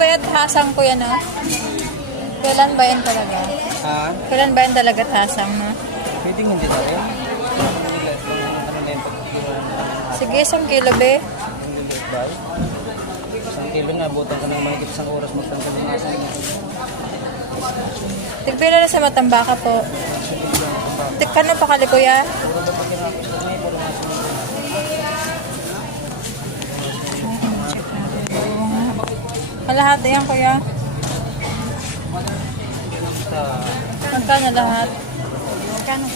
ba yan hasang ko yan, no? Kailan ba yan talaga? Ha? Kailan ba yan talaga hasang, no? Pwede hindi na rin. Ano na yung pagkilo ng Sige, 1 kilo, be. ang lilit ba? 1 kilo nga, butang ka ng mahigit 1 oras magtangkad ng asang niya. Tigpila na sa Matambaka po. Tigkano pa kali, kuya? Puro ba pagkinapos na may puro nga Lahat yan, kuya. sa Magkano lahat? Magkano?